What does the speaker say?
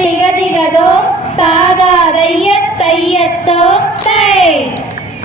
திகதிகதோ தாதாதைய தையத்தோ தை